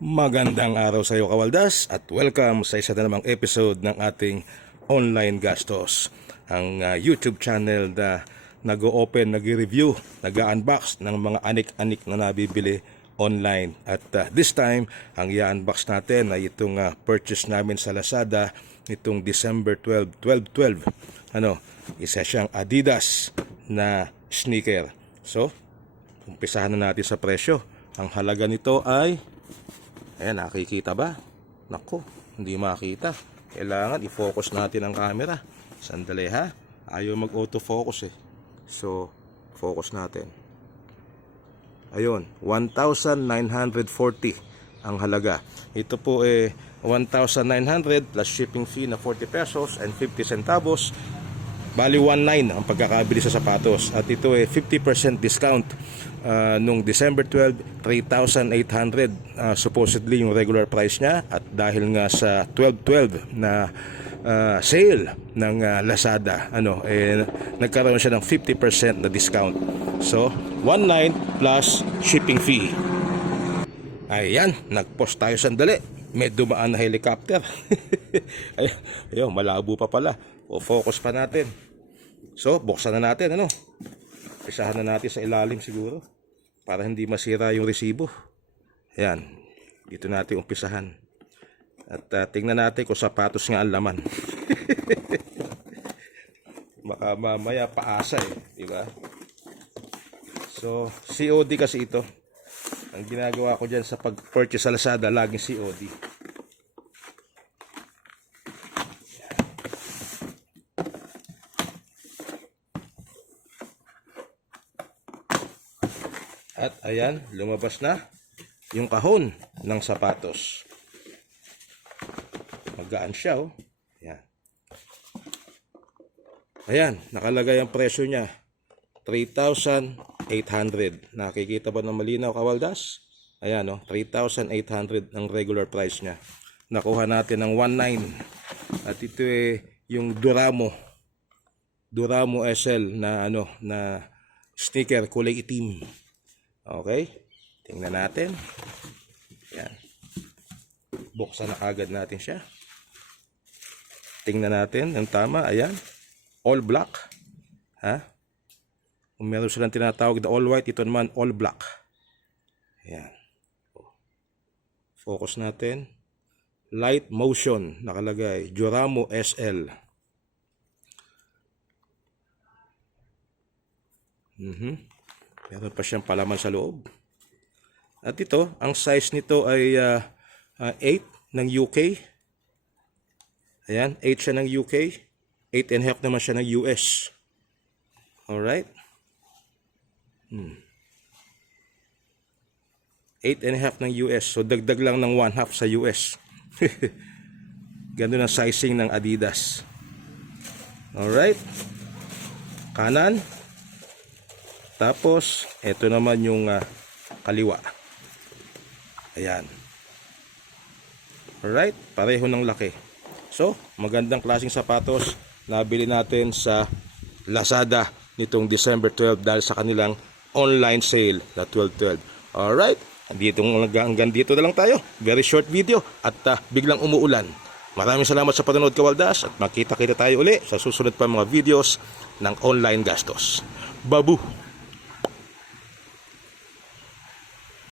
Magandang araw sa iyo, Kawaldas, at welcome sa isa na namang episode ng ating Online Gastos, ang YouTube channel na nag-o-open, nag-review, nag-unbox ng mga anik-anik na nabibili online. At this time, ang i-unbox natin ay itong purchase namin sa Lazada nitong December 12, 12/12. Isa siyang Adidas na sneaker. So, umpisahan na natin sa presyo. Ang halaga nito ay, ayan, nakikita ba? Naku, hindi makita. Kailangan i-focus natin ang camera. Sandali ha. Ayaw mag-autofocus eh. So, focus natin. Ayun, 1,940 ang halaga. Ito po eh 1,900 plus shipping fee na 40 pesos and 50 centavos. Bali 1,900 ang pagkakabili sa sapatos. At ito eh 50% discount. Nung December 12, 3,800 supposedly yung regular price niya, at dahil nga sa 12/12 na sale ng Lazada, nagkaroon siya ng 50% na discount. So 1,900 plus shipping fee. Ayan, nagpost tayo sandali. May dumaan na helicopter. Ayun, malabo pa pala. O focus pa natin. So buksan na natin, Isahan na natin sa ilalim siguro para hindi masira yung resibo. Ayan, dito natin umpisahan. At tingnan natin kung sapatos nga ang laman. Baka mamaya paasa diba? So, COD kasi ito. Ang ginagawa ko dyan sa pag-purchase sa Lazada, laging COD. At ayan, lumabas na yung kahon ng sapatos. Magaan siya, Ayan. Ayan, nakalagay ang presyo niya. 3,800. Nakikita ba ng malinaw, Kawaldas? Ayan, 3,800 ang regular price niya. Nakuha natin ng 1,900. At ito yung Duramo SL na na sneaker kulay itim. Okay, tingnan natin. Yan. Buksan na agad natin siya. Tingnan natin ang tama. Ayan, all black. Kung meron silang tinatawag na all white, ito naman all black. Ayan. Focus natin. Light motion nakalagay. Duramo SL. Meron pa siyang palaman sa loob. At ito, ang size nito ay 8 ng UK. Ayan, 8 siya ng UK. 8.5 naman siya ng US. Alright. 8.5 ng US. So, dagdag lang ng 1/2 sa US. Ganun ang sizing ng Adidas. Alright. Kanan. Tapos, ito naman yung kaliwa. Ayan. Alright, pareho ng laki. So, magandang klaseng sapatos nabili natin sa Lazada nitong December 12 dahil sa kanilang online sale na 12/12. Alright, hanggang dito na lang tayo. Very short video at biglang umuulan. Maraming salamat sa panonood, Kawaldas, at makita-kita tayo uli sa susunod pa mga videos ng Online Gastos. Babu!